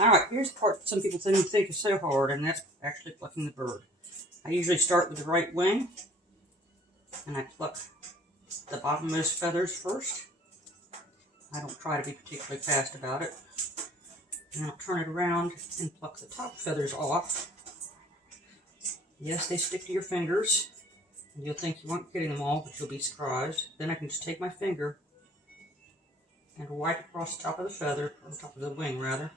Alright, here's the part that some people think is so hard, and that's actually plucking the bird. I usually start with the right wing, and I pluck the bottommost feathers first. I don't try to be particularly fast about it. And I'll turn it around and pluck the top feathers off. Yes, they stick to your fingers, and you'll think you aren't getting them all, but you'll be surprised. Then I can just take my finger and wipe across the top of the feather, or the top of the wing rather.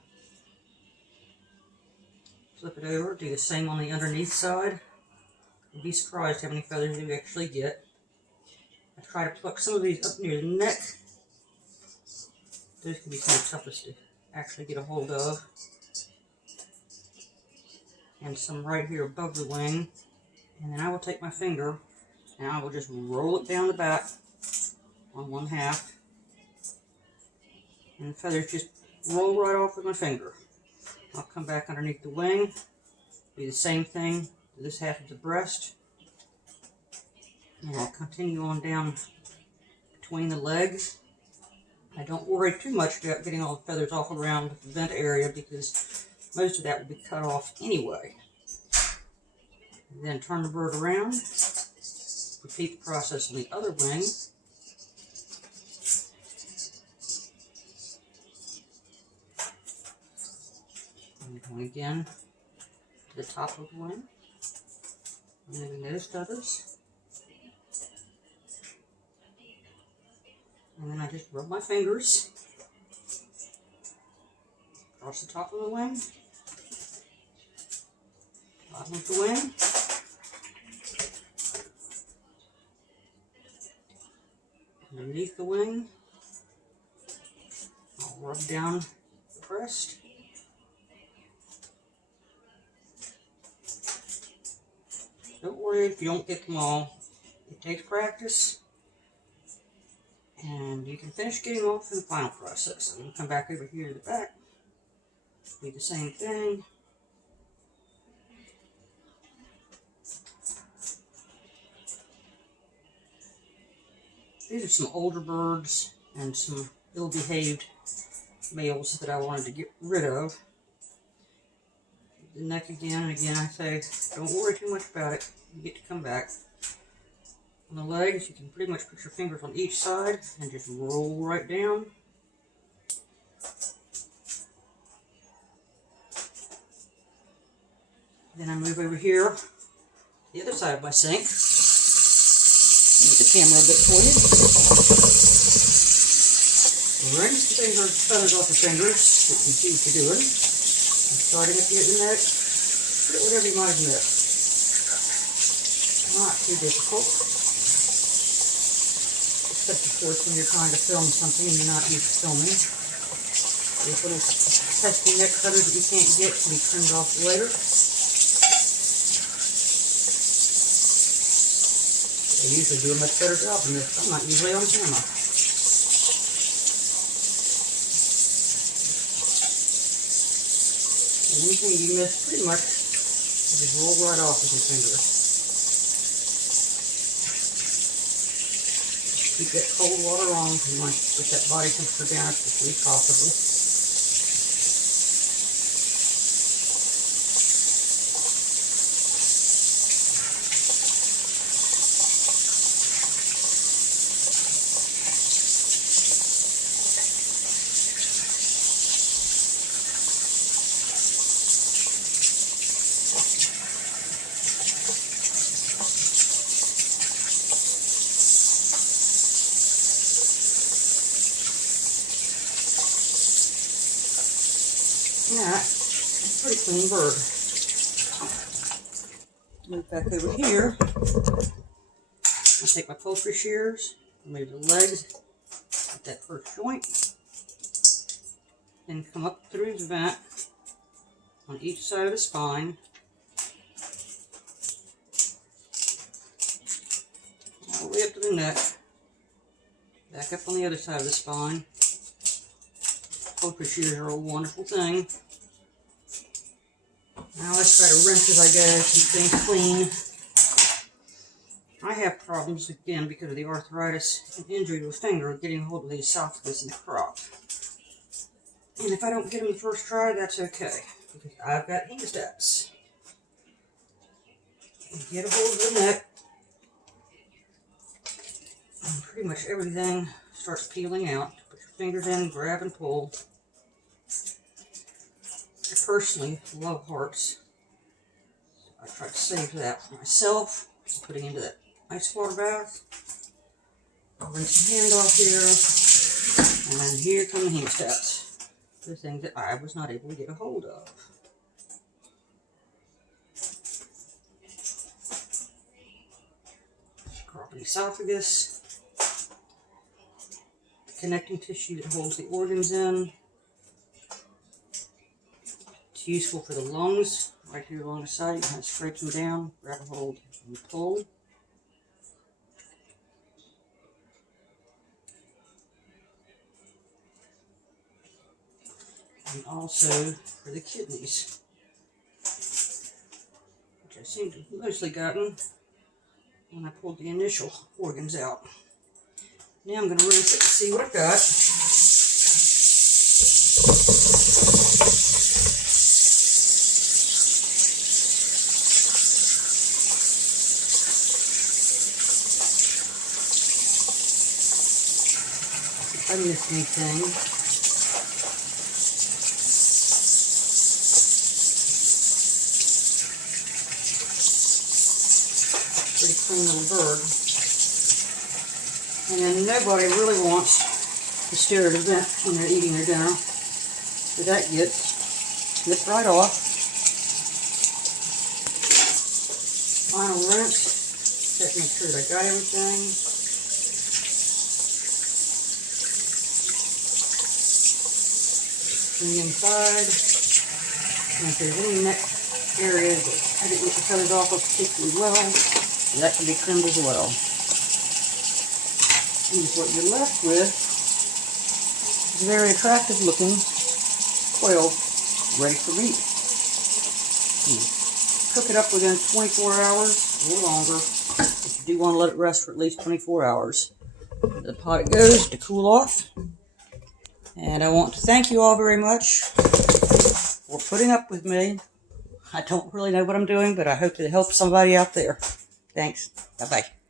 Flip it over, do the same on the underneath side. You'll be surprised how many feathers you actually get. I try to pluck some of these up near the neck. Those can be some of the toughest to actually get a hold of. And some right here above the wing. And then I will take my finger and I will just roll it down the back on one half. And the feathers just roll right off with my finger. I'll come back underneath the wing, do the same thing to this half of the breast, and I'll continue on down between the legs. I don't worry too much about getting all the feathers off around the vent area because most of that will be cut off anyway. And then turn the bird around, repeat the process on the other wing. And going again to the top of the wing, removing those feathers. And then I just rub my fingers across the top of the wing, bottom of the wing, underneath the wing. I'll rub down the breast. Don't worry if you don't get them all. It takes practice, and you can finish getting off in the final process. So we'll come back over here to the back, do the same thing. These are some older birds and some ill-behaved males that I wanted to get rid of. The neck again, and again I say, don't worry too much about it. You get to come back. On the legs, you can pretty much put your fingers on each side and just roll right down. Then I move over here, the other side of my sink. Move the camera a bit for you. Rinse the feathers off the fingers, so you can see what you're doing. And starting at the neck, get whatever you might have missed. Not too difficult. Except of course when you're trying to film something and you're not used to filming. These little pesky neck feathers that you can't get can be trimmed off later. They usually do a much better job than this. I'm not usually on camera. Anything you miss, pretty much, you just roll right off with your finger. Keep that cold water on because you want to put that body temperature down as quickly as possible. Yeah, it's a pretty clean bird. Move back over here. I'll take my poultry shears, remove the legs at that first joint, then come up through the vent on each side of the spine. All the way up to the neck. Back up on the other side of the spine. Poultry shears are a wonderful thing. Now let's try to rinse as I go, keep things clean. I have problems, again, because of the arthritis and injury to a finger, getting hold of these softwoods in the crop. And if I don't get them the first try, that's okay, because I've got hemostats. Get a hold of the neck, and pretty much everything starts peeling out. Put your fingers in, grab and pull. I personally love hearts. I try to save that for myself. Putting into that ice water bath. I'll rinse my hand off here. And here come the hemostats. The thing that I was not able to get a hold of. Carpal esophagus. The connecting tissue that holds the organs in. It's useful for the lungs. Right here along the side, you kind of scrape them down, grab a hold, and pull. And also for the kidneys, which I seem to have mostly gotten when I pulled the initial organs out. Now I'm going to rinse it and see what I've got. If I miss anything. Pretty clean little bird. And then nobody really wants to stare at a vent when they're eating their dinner. So that gets snipped right off. Final rinse. Check, make sure that I got everything. Clean inside. And if there's any neck areas that I didn't get the feathers off of particularly well, that can be trimmed as well. And what you're left with is a very attractive looking quail ready for meat. Cook it up within 24 hours or longer. If you do want to let it rest for at least 24 hours. The pot it goes to cool off. And I want to thank you all very much for putting up with me. I don't really know what I'm doing, but I hope to help somebody out there. Thanks. Bye-bye.